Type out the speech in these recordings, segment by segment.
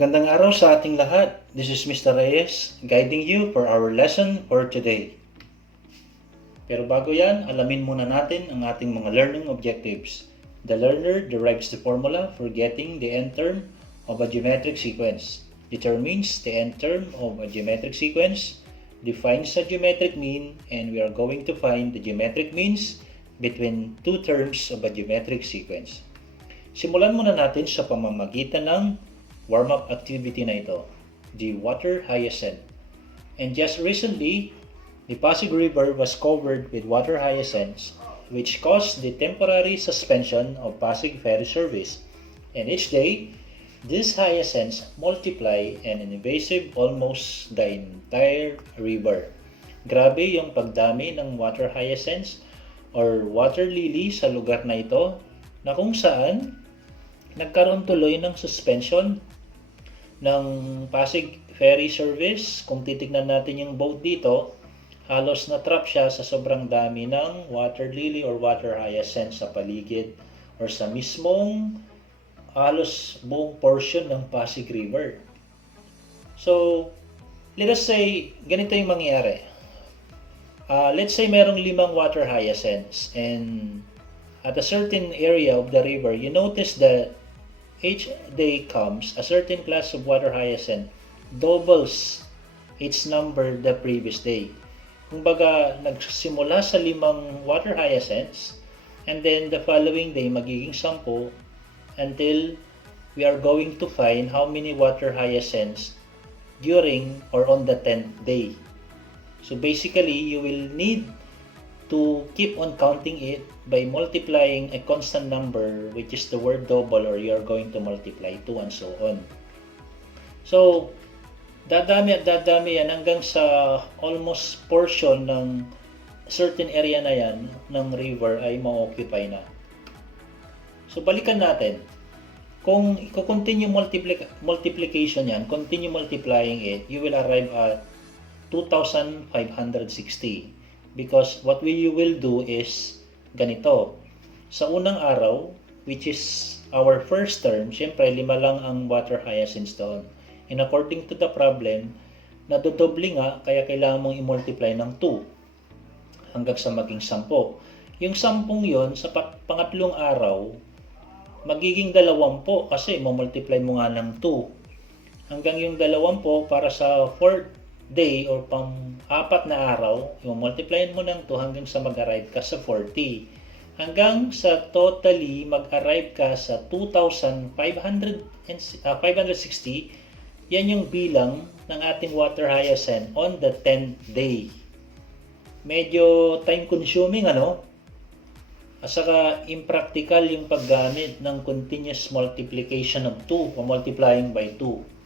Magandang araw sa ating lahat. This is Mr. Reyes, guiding you for our lesson for today. Pero bago yan, alamin muna natin ang ating mga learning objectives. The learner derives the formula for getting the end term of a geometric sequence, determines the end term of a geometric sequence, defines a geometric mean, and we are going to find the geometric means between two terms of a geometric sequence. Simulan muna natin sa pamamagitan ng warm-up activity na ito, the water hyacinth. And just recently, the Pasig River was covered with water hyacinths, which caused the temporary suspension of Pasig Ferry Service. And each day, these hyacinths multiply and invasive almost the entire river. Grabe yung pagdami ng water hyacinths or water lily sa lugar na ito, na kung saan nagkaroon tuloy ng suspension ng Pasig Ferry Service. Kung titignan natin yung boat dito, halos na-trap siya sa sobrang dami ng water lily or water hyacinth sa paligid or sa mismong halos buong portion ng Pasig River. So, let us say, ganito yung mangyayari. Let's say merong 5 water hyacinths, and at a certain area of the river, you notice that each day comes, a certain class of water hyacinth doubles its number the previous day. Kumbaga, nagsimula sa 5 water hyacinths, and then the following day magiging 10 until we are going to find how many water hyacinths during or on the 10th day. So basically, you will need to keep on counting it by multiplying a constant number, which is the word double, or you are going to multiply 2 and so on. So, dadami at dadami yan hanggang sa almost portion ng certain area na yan ng river ay ma-occupy na. So, balikan natin. Kung i-continue multiplication yan, continue multiplying it, you will arrive at 2,560. Because what you will do is ganito. Sa unang araw, which is our first term, syempre 5 lang ang water hyacinths doon. And according to the problem, nadodoble nga, kaya kailangan mong i-multiply ng 2 hanggang sa maging 10. Yung 10 yon sa pangatlong araw, magiging 20 kasi mamultiply mo nga ng 2. Hanggang yung 20 para sa 4th day or pang-4 na araw, i-multiplyin mo ng 2 hanggang sa mag-arrive ka sa 40. Hanggang sa totally mag-arrive ka sa 2,560, yan yung bilang ng ating water hyacinth on the 10th day. Medyo time-consuming, ano? At saka impractical yung paggamit ng continuous multiplication of 2 o multiplying by 2.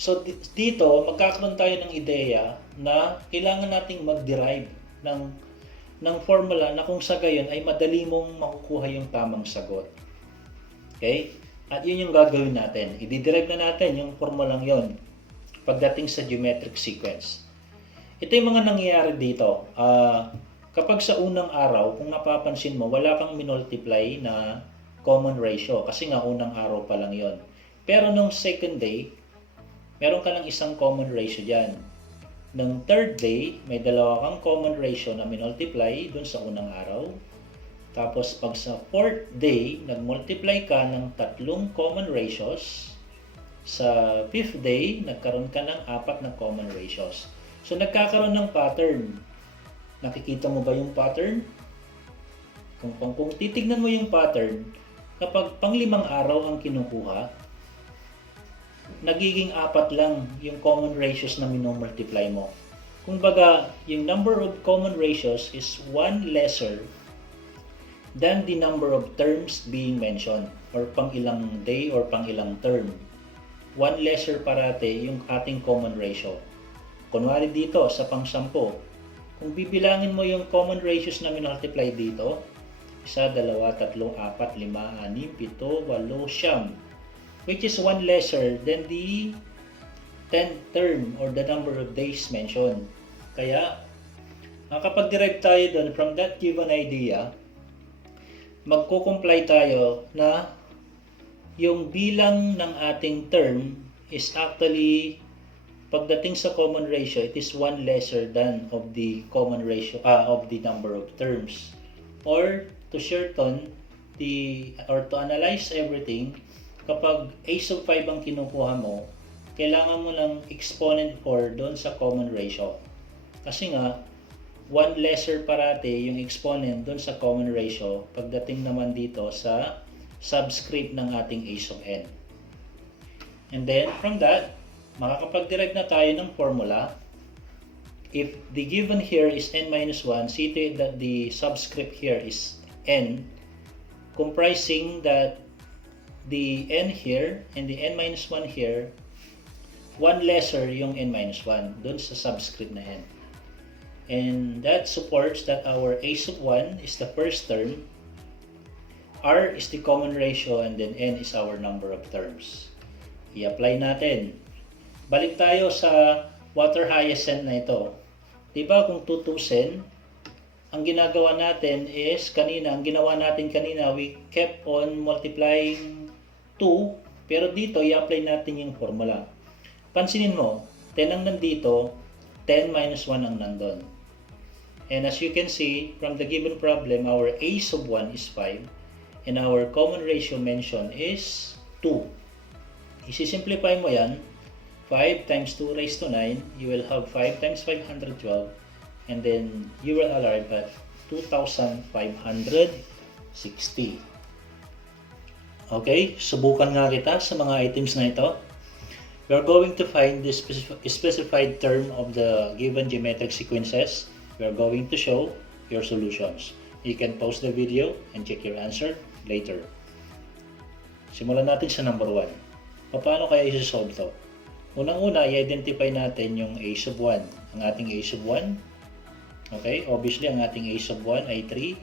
So dito, magkakaroon tayo ng ideya na kailangan nating mag-derive ng formula na kung sa gayon ay madali mong makukuha yung tamang sagot. Okay? At yun yung gagawin natin. I-derive na natin yung formulang yon pagdating sa geometric sequence. Ito yung mga nangyayari dito. Kapag sa unang araw, kung napapansin mo, wala kang minultiply na common ratio kasi nga unang araw pa lang yon. Pero nung second day, meron ka ng isang common ratio dyan. Nung third day, may 2 kang common ratio na minultiply dun sa unang araw. Tapos pag sa fourth day, nagmultiply ka ng 3 common ratios. Sa fifth day, nagkaroon ka ng 4 na common ratios. So nagkakaroon ng pattern. Nakikita mo ba yung pattern? Kung titignan mo yung pattern, kapag pang-5 araw ang kinukuha, nagiging 4 lang yung common ratios na minomultiply mo. Kumbaga, yung number of common ratios is 1 lesser than the number of terms being mentioned, or pang ilang day or pang ilang term. 1 lesser parate yung ating common ratio. Kunwari dito sa pang 10, kung bibilangin mo yung common ratios na minultiply dito, 1, 2, 3, 4, 5, 6, 7, 8, 9, which is 1 lesser than the 10th term or the number of days mentioned. Kaya, makapag-derive tayo doon from that given idea, magko-comply tayo na yung bilang ng ating term is actually, pagdating sa common ratio, it is 1 lesser than of the common ratio, of the number of terms. Or to shorten or to analyze everything, kapag a sub 5 ang kinukuha mo, kailangan mo ng exponent 4 doon sa common ratio. Kasi nga, 1 lesser parati yung exponent doon sa common ratio pagdating naman dito sa subscript ng ating a sub n. And then, from that, makakapag-derive na tayo ng formula. If the given here is n minus 1, see to it that the subscript here is n, comprising that the n here and the n minus 1 here, 1 lesser yung n minus 1 dun sa subscript na n. And that supports that our a sub 1 is the first term, r is the common ratio, and then n is our number of terms. I-apply natin. Balik tayo sa water hyacinth na ito. Diba kung tutusin, ang ginagawa natin is, ang ginawa natin kanina, we kept on multiplying 2, pero dito i-apply natin yung formula. Pansinin mo, 10 ang nandito, 10 minus 1 ang nandun. And as you can see, from the given problem, our a sub 1 is 5, and our common ratio mentioned is 2. Isi-simplify mo yan, 5 times 2 raised to 9, you will have 5 times 512, and then you will arrive at 2,560. Okay, subukan nga kita sa mga items na ito. We are going to find the specified term of the given geometric sequences. We are going to show your solutions. You can pause the video and check your answer later. Simulan natin sa number 1. Paano kaya i-solve to? Unang-una, i-identify natin yung a sub 1. Ang ating a sub 1. Okay, obviously ang ating a sub 1 ay 3.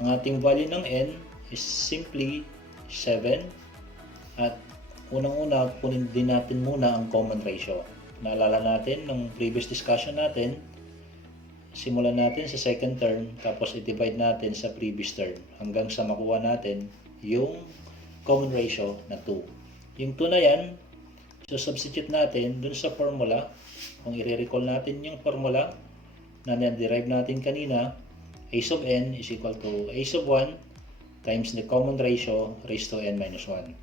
Ang ating value ng n is simply 7. At unang-una, kunin din natin muna ang common ratio. Naalala natin nung previous discussion natin, simulan natin sa second term, tapos i-divide natin sa previous term hanggang sa makuha natin yung common ratio na 2. Yung 2 na yan, so substitute natin dun sa formula. Kung i-recall natin yung formula na na-derive natin kanina, a sub n is equal to a sub 1 times the common ratio raised to n minus 1.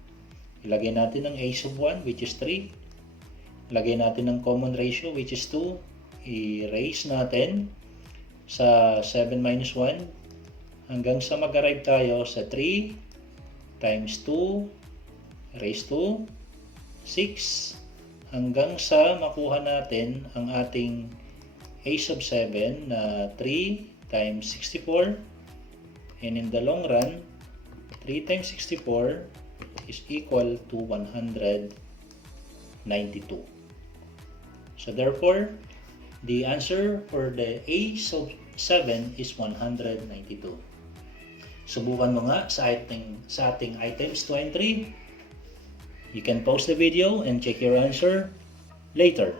Ilagay natin ang a sub 1 which is 3. Ilagay natin ang common ratio which is 2. I-raise natin sa 7 minus 1 hanggang sa mag-arrive tayo sa 3 times 2 raised to 6 hanggang sa makuha natin ang ating a sub 7 na 3 times 64, and in the long run 3 times 64 is equal to 192. So therefore, the answer for the a sub 7 is 192. Subukan mo nga sa ating items 2 and 3. You can pause the video and check your answer later.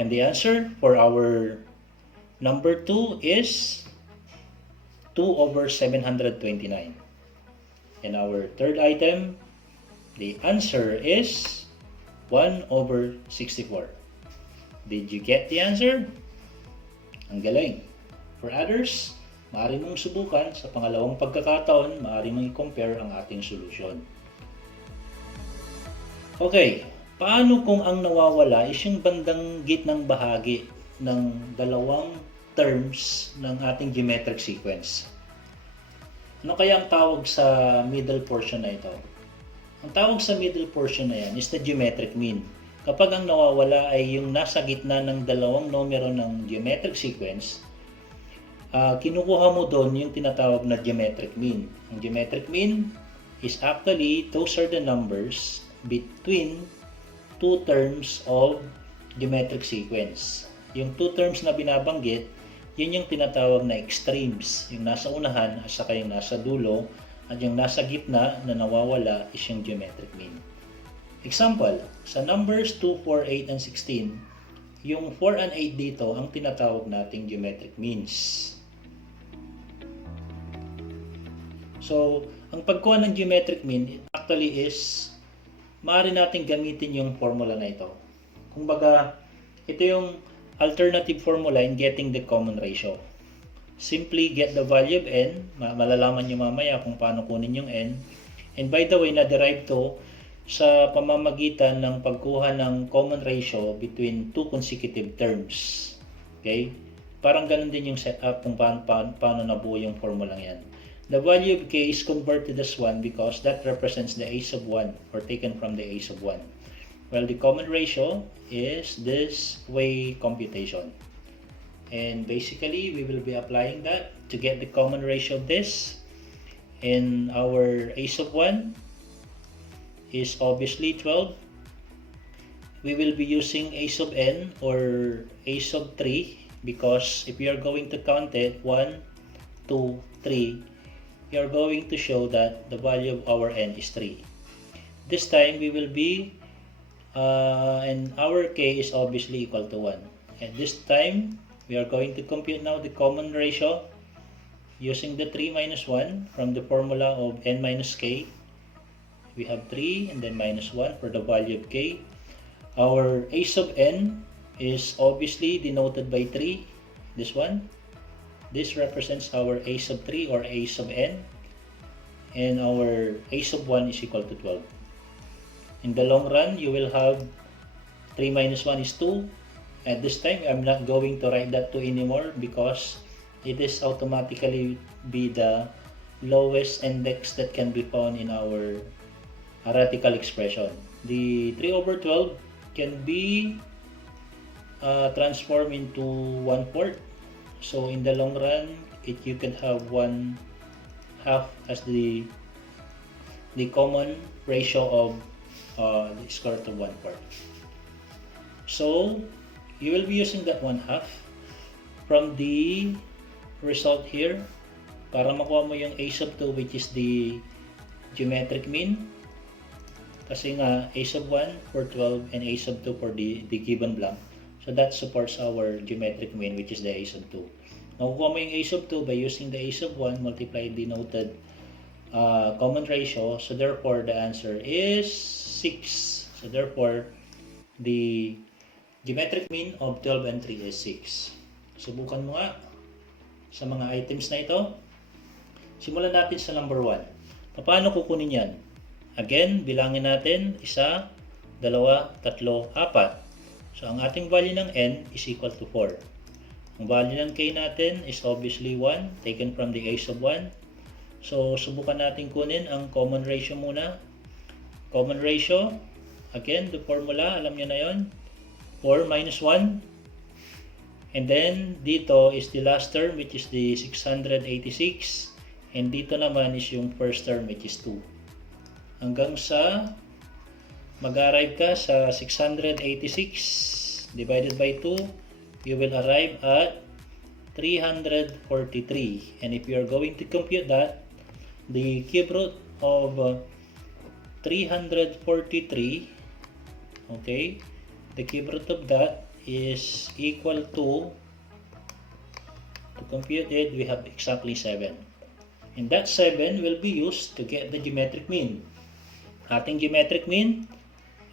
And the answer for our number 2 is 2 over 729. And our third item, the answer is 1 over 64. Did you get the answer? Ang galing. For others, maaari mong subukan sa pangalawang pagkakataon, maaari mong i-compare ang ating solution. Okay, paano kung ang nawawala is yung bandang gitnang bahagi ng dalawang terms ng ating geometric sequence? Ano kaya ang tawag sa middle portion na ito? Ang tawag sa middle portion na yan is the geometric mean. Kapag ang nawawala ay yung nasa gitna ng dalawang numero ng geometric sequence, kinukuha mo doon yung tinatawag na geometric mean. Ang geometric mean is actually, those are the numbers between two terms of geometric sequence. Yung two terms na binabanggit, yun yung tinatawag na extremes. Yung nasa unahan at saka yung nasa dulo, at yung nasa gitna na nawawala is yung geometric mean. Example, sa numbers 2, 4, 8, and 16, yung 4 and 8 dito ang tinatawag nating geometric means. So, ang pagkuha ng geometric mean, actually is maaari natin gamitin yung formula na ito. Kumbaga, ito yung alternative formula in getting the common ratio. Simply get the value of n, malalaman nyo mamaya kung paano kunin yung n. And by the way, na-derive to sa pamamagitan ng pagkuha ng common ratio between two consecutive terms. Okay? Parang ganun din yung setup kung paano nabuo yung formula yan. The value of k is converted as 1 because that represents the a sub 1 or taken from the a sub 1. Well, the common ratio is this way computation. And basically, we will be applying that to get the common ratio of this. And our a sub 1 is obviously 12. We will be using a sub n or a sub 3 because if you are going to count it 1, 2, 3, you are going to show that the value of our n is 3. This time we will be and our k is obviously equal to 1. And this time we are going to compute now the common ratio using the 3 minus 1 from the formula of n minus k. We have 3 and then minus 1 for the value of k. Our a sub n is obviously denoted by 3. This one. This represents our a sub 3 or a sub n. And our a sub 1 is equal to 12. In the long run, you will have 3 minus 1 is 2. At this time, I'm not going to write that 2 anymore because it is automatically be the lowest index that can be found in our arithmetical expression. The 3 over 12 can be transformed into 1/4. So in the long run, you can have 1/2 as the common ratio of the square root of 1/4. So you will be using that 1/2 from the result here para makuha mo yung a sub 2 which is the geometric mean. Kasi nga a sub 1 for 12 and a sub 2 for the given blank. So that supports our geometric mean which is the a sub 2. Nakukuha mo yung a sub 2 by using the a sub 1 multiply the noted common ratio. So therefore the answer is 6. So therefore the geometric mean of 12 and 3 is 6. Subukan mo nga sa mga items na ito. Simulan natin sa number 1. Paano kukunin yan? Again, bilangin natin 1, 2, 3, 4. So, ang ating value ng n is equal to 4. Ang value ng k natin is obviously 1, taken from the a sub 1. So, subukan natin kunin ang common ratio muna. Common ratio, again, the formula, alam nyo na yon, 4 minus 1. And then, dito is the last term, which is the 686. And dito naman is yung first term, which is 2. Hanggang sa mag-arrive ka sa 686 divided by 2, you will arrive at 343. And if you are going to compute that, the cube root of 343, okay, the cube root of that is equal to compute it, we have exactly 7. And that 7 will be used to get the geometric mean. Ating geometric mean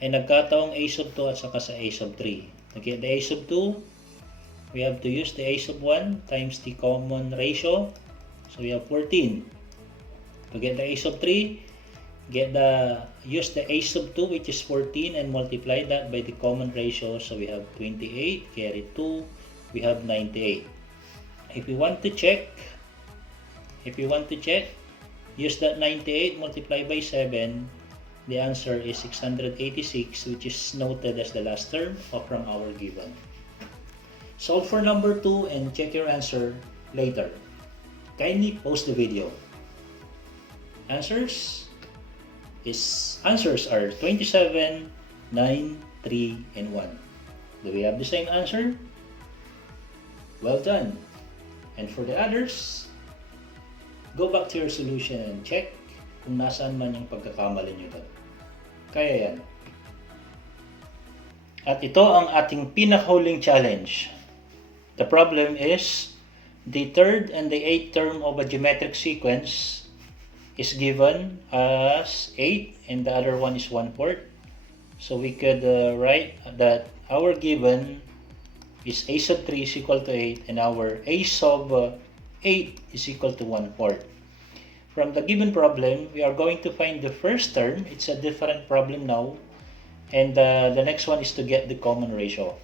ay nagkataong a sub 2 at saka sa a sub 3. To get the a sub 2, we have to use the a sub 1 times the common ratio. So we have 14. To get the a sub 3, use the a sub 2 which is 14 and multiply that by the common ratio. So we have 28, carry 2, we have 98. If you want to check, use that 98 multiplied by 7. The answer is 686, which is noted as the last term from our given. Solve for number 2 and check your answer later. Kindly pause the video. Answers are 27, 9, 3, and 1. Do we have the same answer? Well done. And for the others, go back to your solution and check kung nasaan man yung pagkakamali nyo doon. Kaya yan. At ito ang ating pinakahuling challenge. The problem is the third and the eighth term of a geometric sequence is given as 8 and the other one is 1/4. So we could write that our given is a sub 3 is equal to 8 and our a sub 8 is equal to 1/4. From the given problem, we are going to find the first term. It's a different problem now. And the next one is to get the common ratio.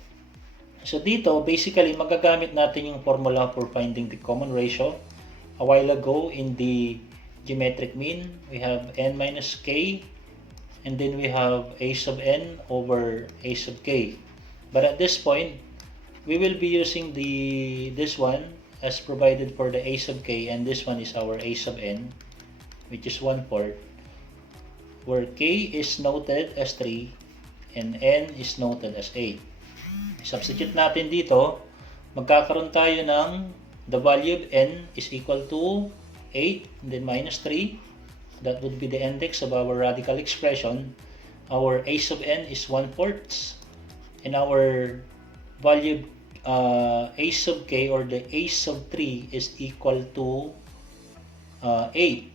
So dito, basically, magagamit natin yung formula for finding the common ratio. A while ago, in the geometric mean, we have n minus k, and then we have a sub n over a sub k. But at this point, we will be using this one as provided for the a sub k, and this one is our a sub n, which is 1/4, where k is noted as 3 and n is noted as 8. Substitute natin dito, magkakaroon tayo ng the value of n is equal to 8 and then minus 3. That would be the index of our radical expression. Our a sub n is 1/4 and our value a sub k or the a sub 3 is equal to 8.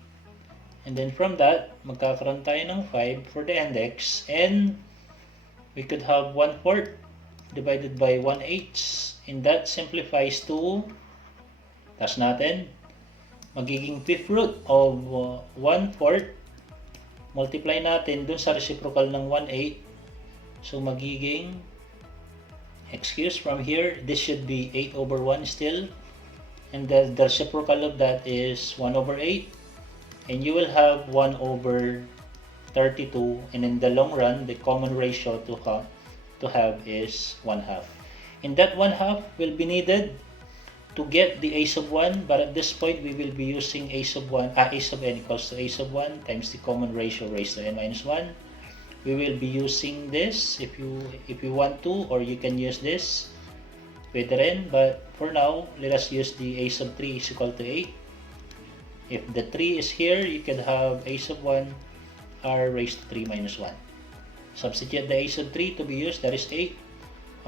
And then from that, magkakaroon tayo ng 5 for the index, and we could have 1/4 divided by 1/8, and that simplifies to, tas natin, magiging fifth root of 1/4, multiply natin dun sa reciprocal ng 1/8, so magiging, from here, this should be 8 over 1 still, and the reciprocal of that is 1 over 8, and you will have 1 over 32, and in the long run, the common ratio to have is 1/2. And that 1/2 will be needed to get the a sub 1, but at this point, we will be using a sub n equals to a sub 1 times the common ratio raised to n minus 1. We will be using this if you want to, or you can use this. Pwede rin, but for now, let us use the a sub 3 is equal to 8. If the 3 is here, you can have a sub 1 r raised to 3 minus 1. Substitute the a sub 3 to be used, that is 8.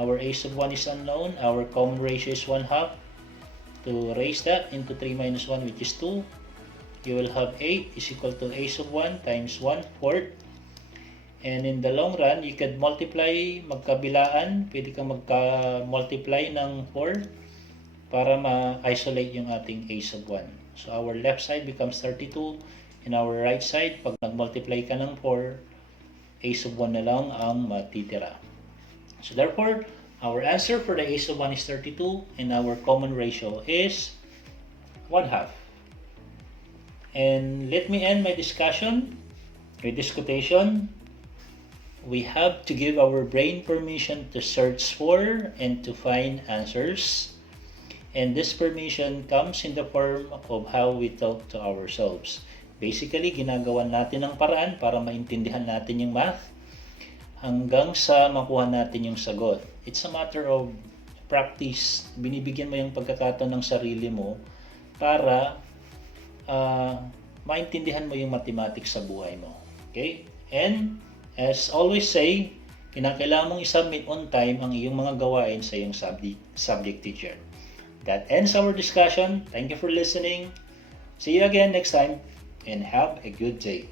Our a sub 1 is unknown, our common ratio is 1/2. To raise that into 3 minus 1, which is 2, you will have 8 is equal to a sub 1 times 1/4. And in the long run, you can multiply, magkabilaan, pwede kang magka-multiply ng 4 para ma-isolate yung ating a sub 1. So our left side becomes 32, and our right side, pag nag-multiply ka ng 4, a sub 1 na lang ang matitira. So therefore, our answer for the a sub 1 is 32, and our common ratio is 1/2. And let me end my discussion with this quotation. We have to give our brain permission to search for and to find answers. And this permission comes in the form of how we talk to ourselves. Basically, ginagawa natin ang paraan para maintindihan natin yung math hanggang sa makuha natin yung sagot. It's a matter of practice. Binibigyan mo yung pagkakataon ng sarili mo para maintindihan mo yung mathematics sa buhay mo. Okay? And as always say, kinakailangan mong isubmit on time ang iyong mga gawain sa iyong subject teacher. That ends our discussion. Thank you for listening. See you again next time, and have a good day.